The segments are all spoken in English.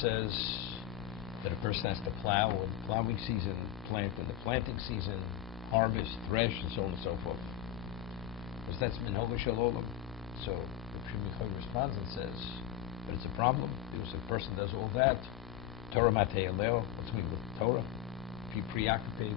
says that a person has to plow in plowing season, plant in the planting season, harvest, thresh, and so on and so forth. Because that's minhoga shel olam. So Rabbi Shimon responds and says, but it's a problem because if a person does all that, Torah matei aleo, what's mean with Torah? If you preoccupy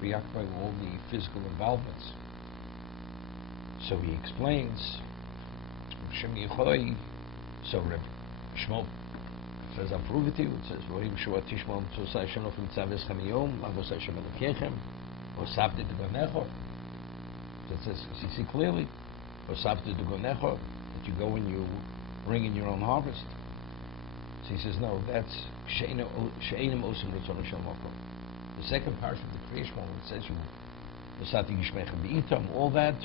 with all the physical involvements. So he explains, so Rabbi Shmuel says, I'll prove it to you. It says, Rohim Shua Tishmol Tzosai Shenoch Mitzaves Chamiyom, Lavosai Shem Elokechem, Osabte Dugonecho. So it says, you see clearly, Osabte Dugonecho, that you go and you bring in your own harvest. So he says, no, that's She'enim Osem Ritzon Hashem Mokom. The second part of the creation, when it says you Osati Gishmechem Beitam, all that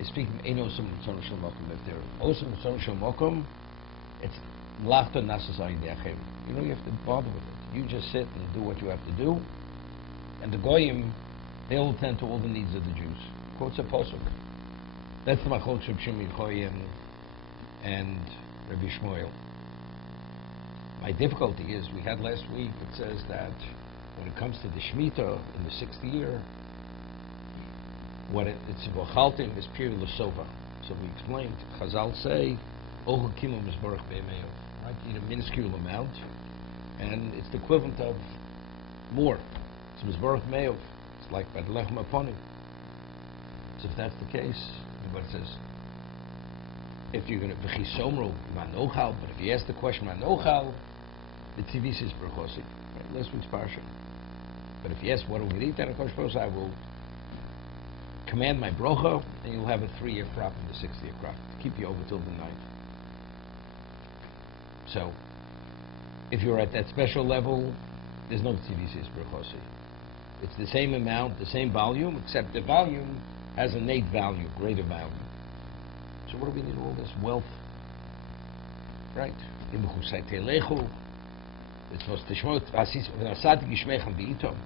is speaking Ein Osem Ritzon Hashem Mokom. If they're Osem Ritzon Hashem Mokom, it's Lachta Nasasai Deachem. You don't have to bother with it. You just sit and do what you have to do, and the Goyim, they'll attend to all the needs of the Jews. Quotes a posuk. That's the Machlokes of Shimon Choy and Rabbi Shmuel. My difficulty is, we had last week, it says that when it comes to the Shemitah in the 6th year, it's Vochaltim is pure L'Sova. So we explained, Chazal say, Ohu Kimum is Baruch Be'emeyo. Right? You need a minuscule amount, and it's the equivalent of more. So Mizbarach Me'eyo. It's like Badlechem Aponim. So if that's the case, but it says, if you're going to B'chisomro Manochal, but if you ask the question Manochal, the TV says Bechukosai. Right? Last week's parsha. But if you ask what are we going to eat, then of course I will command my brocha, and you'll have a 3-year crop and the 6th-year crop to keep you over till the 9th. So, if you're at that special level, there's no TVC's Bechukosai. It's the same amount, the same volume, except the volume has innate value, greater value. So what do we need all this wealth? Right? It's supposed to shmot asati gishmechem beitom.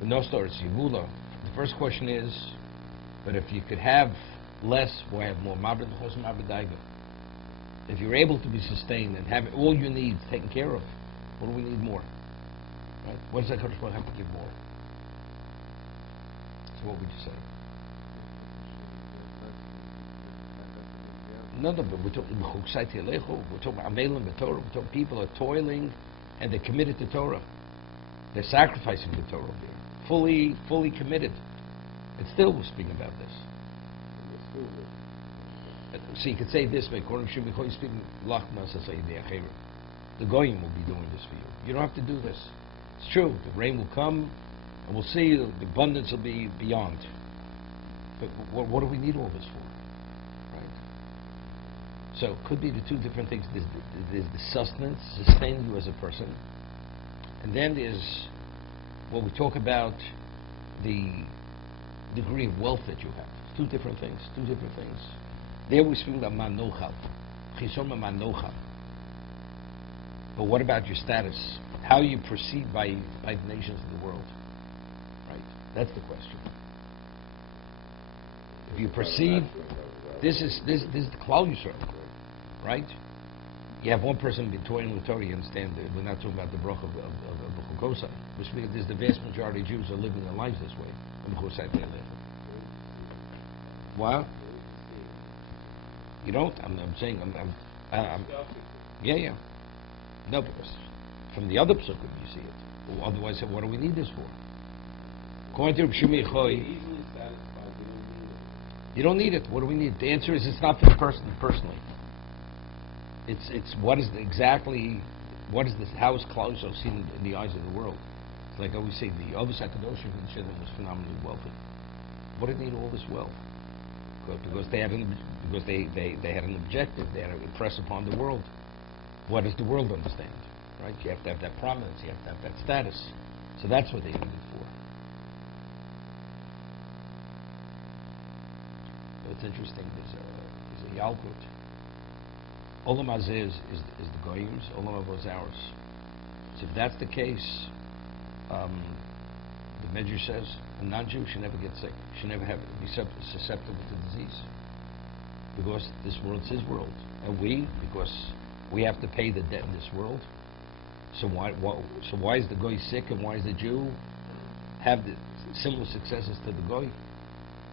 The no story is yivula. The first question is, but if you could have less, why have more? If you're able to be sustained and have all you need taken care of, what do we need more? Right? What does that Kodesh Baruch have to give more? So what would you say? No, but we're talking we're talking people are toiling and they're committed to Torah. They're sacrificing the Torah there. Fully committed. And still we're speaking about this. So you could say this way, according to Shimon, speaking the Goyim will be doing this for you. You don't have to do this. It's true, the rain will come and we'll see the abundance will be beyond. But what do we need all this for? Right? So it could be the two different things. There's the sustenance, sustaining you as a person, and then there's what we talk about, the degree of wealth that you have. Two different things. There we speak about manochal, chisoma manochal. But what about your status? How are you perceived by the nations of the world? Right? That's the question. If you perceive, this is the Klal Yisrael, right? You have one person be toiling with Torah, you understand, we're not talking about the bracha of Bechukosai. We're speaking, there's the vast majority of Jews are living their lives this way. What? You don't? I'm saying, yeah. No, because from the other perspective you see it. Well, otherwise, what do we need this for? According to Rabbi Shimon Choy, you don't need it. What do we need? The answer is it's not for the person personally. It's what is exactly, what is this, how is Klal Yisrael seen in the eyes of the world? It's like I always say, the Avos HaKadoshim was phenomenally wealthy. What did they need all this wealth? Because they had an objective. They had to impress upon the world. What does the world understand? Right? You have to have that prominence. You have to have that status. So that's what they need it for. So it's interesting. There's a Yalkut. Olam Hazeh is the Goyim's. Olam Haba is ours. So if that's the case, the Medrash says a non-Jew should never get sick. Should never be susceptible to disease. Because this world's his world. And we, because we have to pay the debt in this world. So why is the goy sick, and why is the Jew have the similar successes to the goy?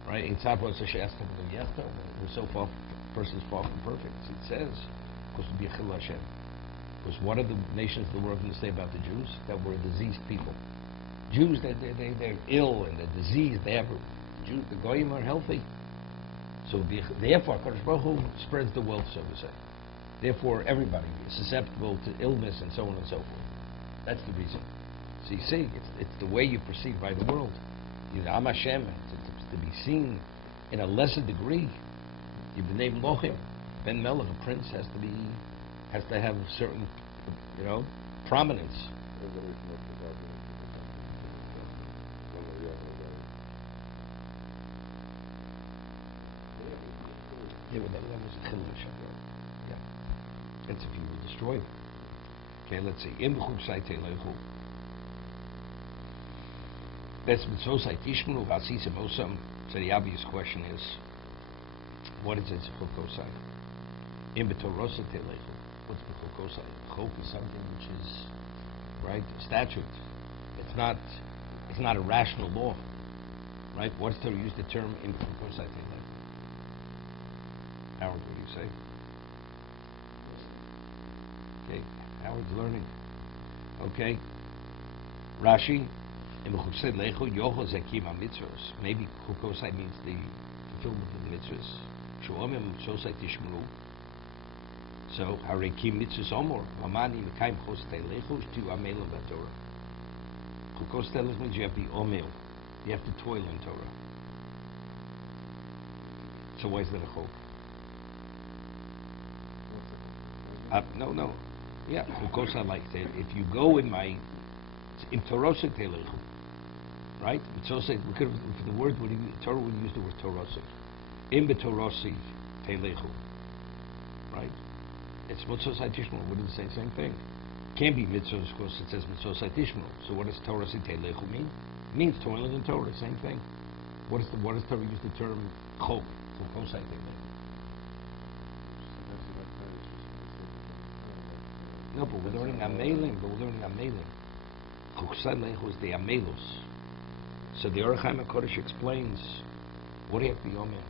Right? In Tzapos we're so far, person's far from perfect. It says, because what are the nations of the world going to say about the Jews? That we're a diseased people. Jews, they're ill and they're diseased. They have Jews, the goyim are healthy. So therefore, Kadosh Baruch Hu spreads the wealth, so to say. Therefore, everybody is susceptible to illness and so on and so forth. That's the reason. So you see, it's the way you perceive by the world. Am Hashem, to be seen in a lesser degree. You b'nei Melochim, Ben Melech, a prince, has to have certain, prominence. Yeah, well, that was a chilul Hashem. Yeah, that's if you were destroyed. Okay, let's see. In Bechukosai Teilechu. That's Bechukosai Tishmanu V'Asisim Osam. So the obvious question is, what is Bechukosai? In B'Torosa Teilechu. What's Bechukosai? Chok is something which is, right, a statute. It's not a rational law. Right? What's to use the term in Bechukosai Teilechu? Howard, what do you say? Okay, Howard's learning. Okay, Rashi, maybe Bechukosai means the fulfillment of the mitzvahs. So, Harekim mitzvahs omor, Mamani mekayim chosei lechu, to amelim b'Torah. Bechukosai means you have to be omel, you have to toil in Torah. So why is that a chok? No. Yeah, Bechukosai, like that. If you go in Torosa Teilechu, right? For the word, Torah would use the word Torosa. In B'Torosi Teilechu, right? It's Mitzvosai Tishmol. Wouldn't it say the same thing? Can't be mitzvahs because it says Mitzvosai Tishmol. So what does Torosi Teilechu mean? It means toiling in Torah. Same thing. What does Torah use the term Chok? Bechukosai Teilechu. No, but we're learning Amelim. Bechukosai Lechu is the Amelus. So the Orach Chaim HaKodesh explains what do you have to be Omer.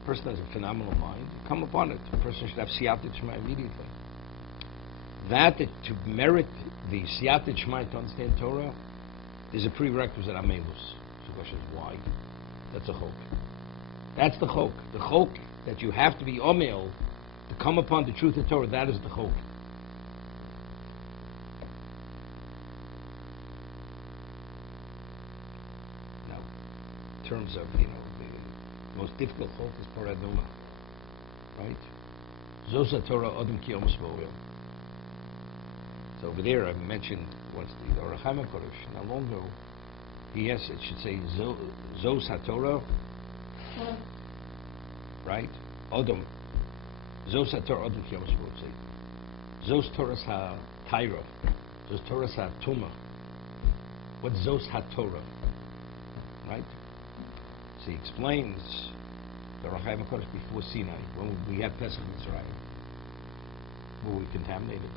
A person has a phenomenal mind. Come upon it. A person should have Siyata Shema immediately. That to merit the Siyata Shema to understand Torah is a prerequisite Amelus. So the question is why? That's a chok. That's the chok. The chok that you have to be Omel to come upon the truth of Torah, that is the chok. In terms of, the most difficult chok is paradoma, right? Zosa Torah Adam Kiyom Shmoel. So over there I mentioned what's the Orach Chaim HaKodesh. Not long ago, it should say Zos HaTorah, right? Adam. Zos HaTorah Adam Kiyom Shmoel. Zos Torah HaTaira. Zos Torah HaTuma. What's Zos HaTorah? Right? So he explains the Orach Chaim HaKodesh before Sinai, when we had Pesach Mitzrayim, were we contaminated?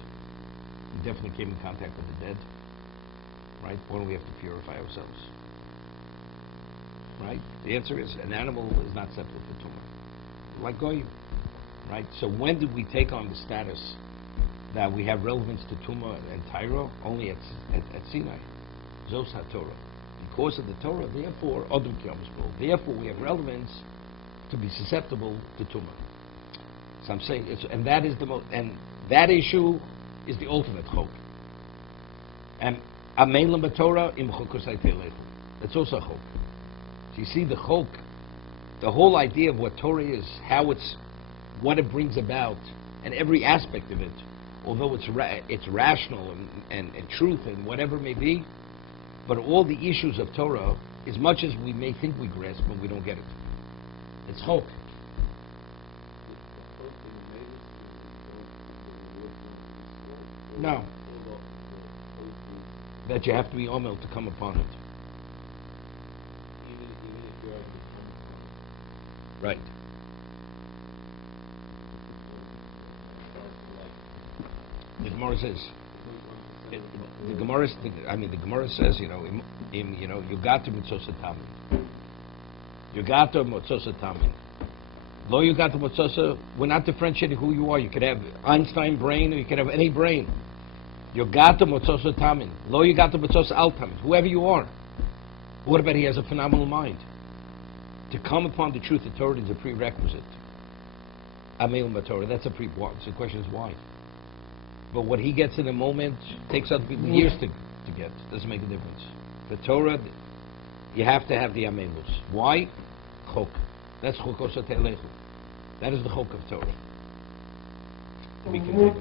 We definitely came in contact with the dead, right? Why do we have to purify ourselves? Right? The answer is an animal is not susceptible to tumah, like goyim, right? So when did we take on the status that we have relevance to tumah and tyro? Only at Sinai, Zos HaTorah. Because of the Torah, therefore, Adam Kiyom Shmoel. Therefore, we have relevance to be susceptible to tumah. So I'm saying, and that is and that issue is the ultimate chok. And Amelim b'Torah im Bechukosai Teilechu. That's also a chok. So you see the chok, the whole idea of what Torah is, what it brings about, and every aspect of it, although it's rational and truth and whatever it may be, but all the issues of Torah, as much as we may think we grasp, but we don't get it. It's chok. No. That you have to be omel to come upon it. Right. Gemara says. The Gemara says, you got to mitzvos tamin. You got to mitzvos tamin. Lo you got to mitzvos. We're not differentiating who you are. You could have Einstein brain, or you could have any brain. You got to mitzvos tamin. Lo you got to mitzvos al tamin. Whoever you are. What about he has a phenomenal mind? To come upon the truth of Torah is a prerequisite. Amel Matorah. That's a pre-what. So the question is why. But what he gets in a moment takes other people years to get. Doesn't make a difference. The Torah, you have to have the Amelus. Why? Chok. That's Chukosai. That is the Chok of Torah. To be continued.